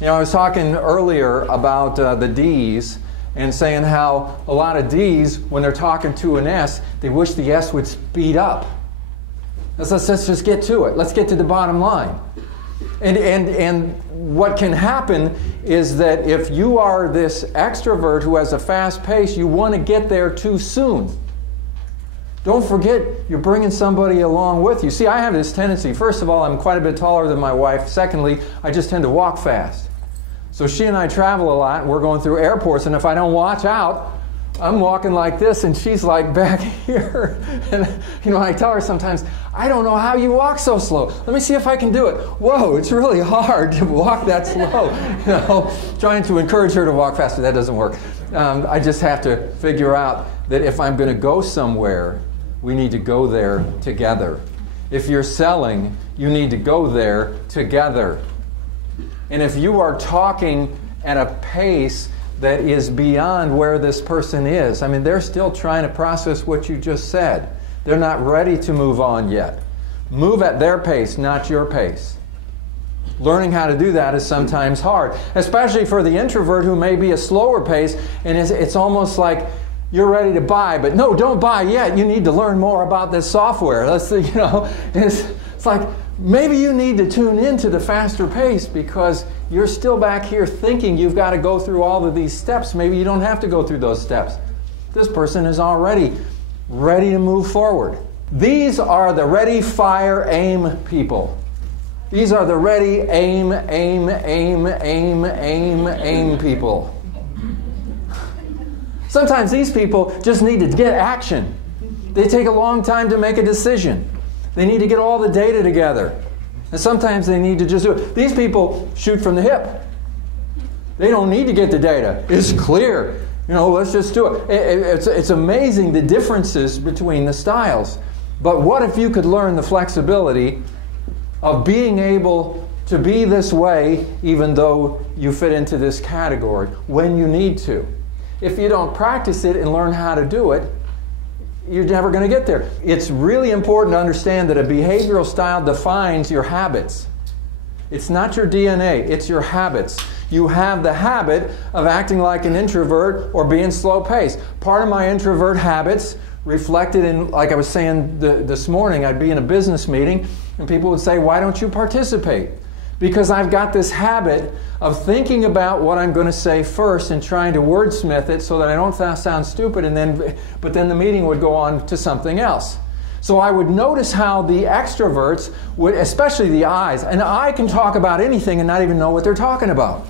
You know, I was talking earlier about the D's and saying how a lot of D's, when they're talking to an S, they wish the S would speed up. Let's just get to it. Let's get to the bottom line. And what can happen is that if you are this extrovert who has a fast pace, you want to get there too soon. Don't forget, you're bringing somebody along with you. See, I have this tendency. First of all, I'm quite a bit taller than my wife. Secondly, I just tend to walk fast. So she and I travel a lot, and we're going through airports, and if I don't watch out, I'm walking like this, and she's like back here. And you know, I tell her sometimes, I don't know how you walk so slow. Let me see if I can do it. Whoa, it's really hard to walk that slow. You know, trying to encourage her to walk faster, that doesn't work. I just have to figure out that if I'm going to go somewhere, we need to go there together. If you're selling, you need to go there together. And if you are talking at a pace that is beyond where this person is, I mean, they're still trying to process what you just said. They're not ready to move on yet. Move at their pace, not your pace. Learning how to do that is sometimes hard, especially for the introvert who may be a slower pace, and it's almost like you're ready to buy, but no, don't buy yet. You need to learn more about this software. It's like, maybe you need to tune into the faster pace because you're still back here thinking you've got to go through all of these steps. Maybe you don't have to go through those steps. This person is already ready to move forward. These are the ready, fire, aim people. These are the ready, aim people. Sometimes these people just need to get action. They take a long time to make a decision. They need to get all the data together. And sometimes they need to just do it. These people shoot from the hip. They don't need to get the data. It's clear. You know, let's just do it. It's amazing the differences between the styles. But what if you could learn the flexibility of being able to be this way even though you fit into this category when you need to? If you don't practice it and learn how to do it, you're never going to get there. It's really important to understand that a behavioral style defines your habits. It's not your DNA, it's your habits. You have the habit of acting like an introvert or being slow-paced. Part of my introvert habits reflected in, like I was saying this morning, I'd be in a business meeting and people would say, why don't you participate? Because I've got this habit of thinking about what I'm going to say first and trying to wordsmith it so that I don't sound stupid, but then the meeting would go on to something else. So I would notice how the extroverts would, especially the I's, and I can talk about anything and not even know what they're talking about.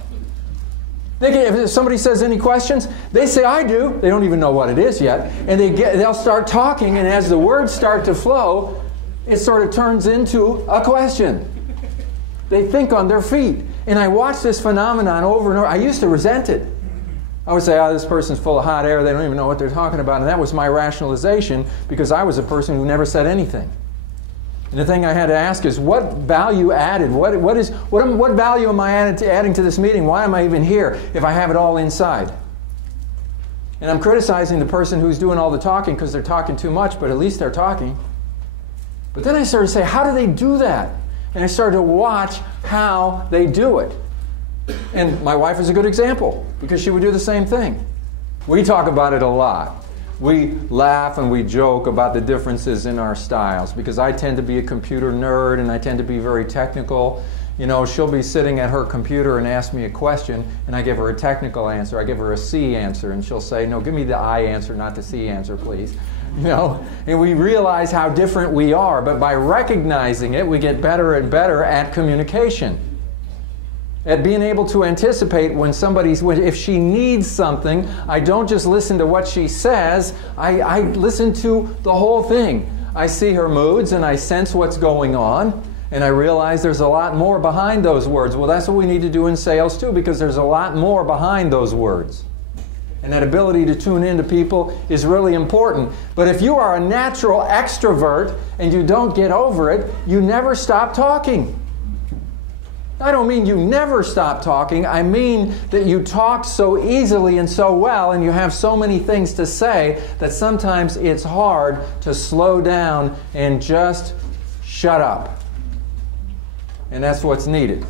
If somebody says any questions, they say, I do. They don't even know what it is yet. And they'll start talking, and as the words start to flow, it sort of turns into a question. They think on their feet. And I watch this phenomenon over and over. I used to resent it. I would say, oh, this person's full of hot air. They don't even know what they're talking about. And that was my rationalization because I was a person who never said anything. And the thing I had to ask is, what value added? What value am I adding to this meeting? Why am I even here if I have it all inside? And I'm criticizing the person who's doing all the talking because they're talking too much, but at least they're talking. But then I started to say, how do they do that? And I started to watch how they do it. And my wife is a good example because she would do the same thing. We talk about it a lot. We laugh and we joke about the differences in our styles because I tend to be a computer nerd and I tend to be very technical. You know, she'll be sitting at her computer and ask me a question and I give her a technical answer. I give her a C answer and she'll say, no, give me the I answer, not the C answer, please. You know, and we realize how different we are, but by recognizing it, we get better and better at communication. At being able to anticipate when if she needs something, I don't just listen to what she says, I listen to the whole thing. I see her moods and I sense what's going on, and I realize there's a lot more behind those words. Well, that's what we need to do in sales too, because there's a lot more behind those words. And that ability to tune into people is really important. But if you are a natural extrovert and you don't get over it, you never stop talking. I don't mean you never stop talking. I mean that you talk so easily and so well and you have so many things to say that sometimes it's hard to slow down and just shut up. And that's what's needed.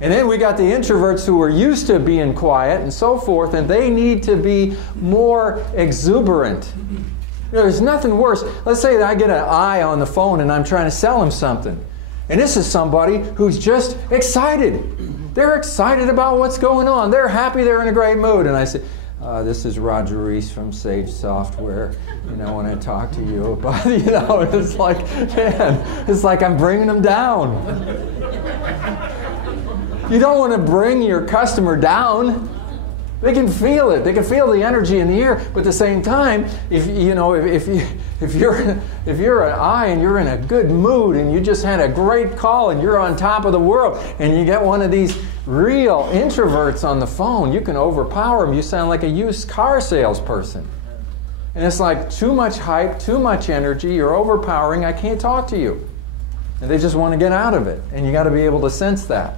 And then we got the introverts who are used to being quiet and so forth, and they need to be more exuberant. There's nothing worse. Let's say that I get an I on the phone and I'm trying to sell him something. And this is somebody who's just excited. They're excited about what's going on. They're happy, they're in a great mood. And I say, this is Roger Reese from Sage Software. You know, when I talk to you about, it's like, man, it's like I'm bringing them down. You don't want to bring your customer down. They can feel it. They can feel the energy in the air. But at the same time, if you're an I and you're in a good mood and you just had a great call and you're on top of the world and you get one of these real introverts on the phone, you can overpower them. You sound like a used car salesperson. And it's like too much hype, too much energy. You're overpowering. I can't talk to you. And they just want to get out of it. And you got to be able to sense that.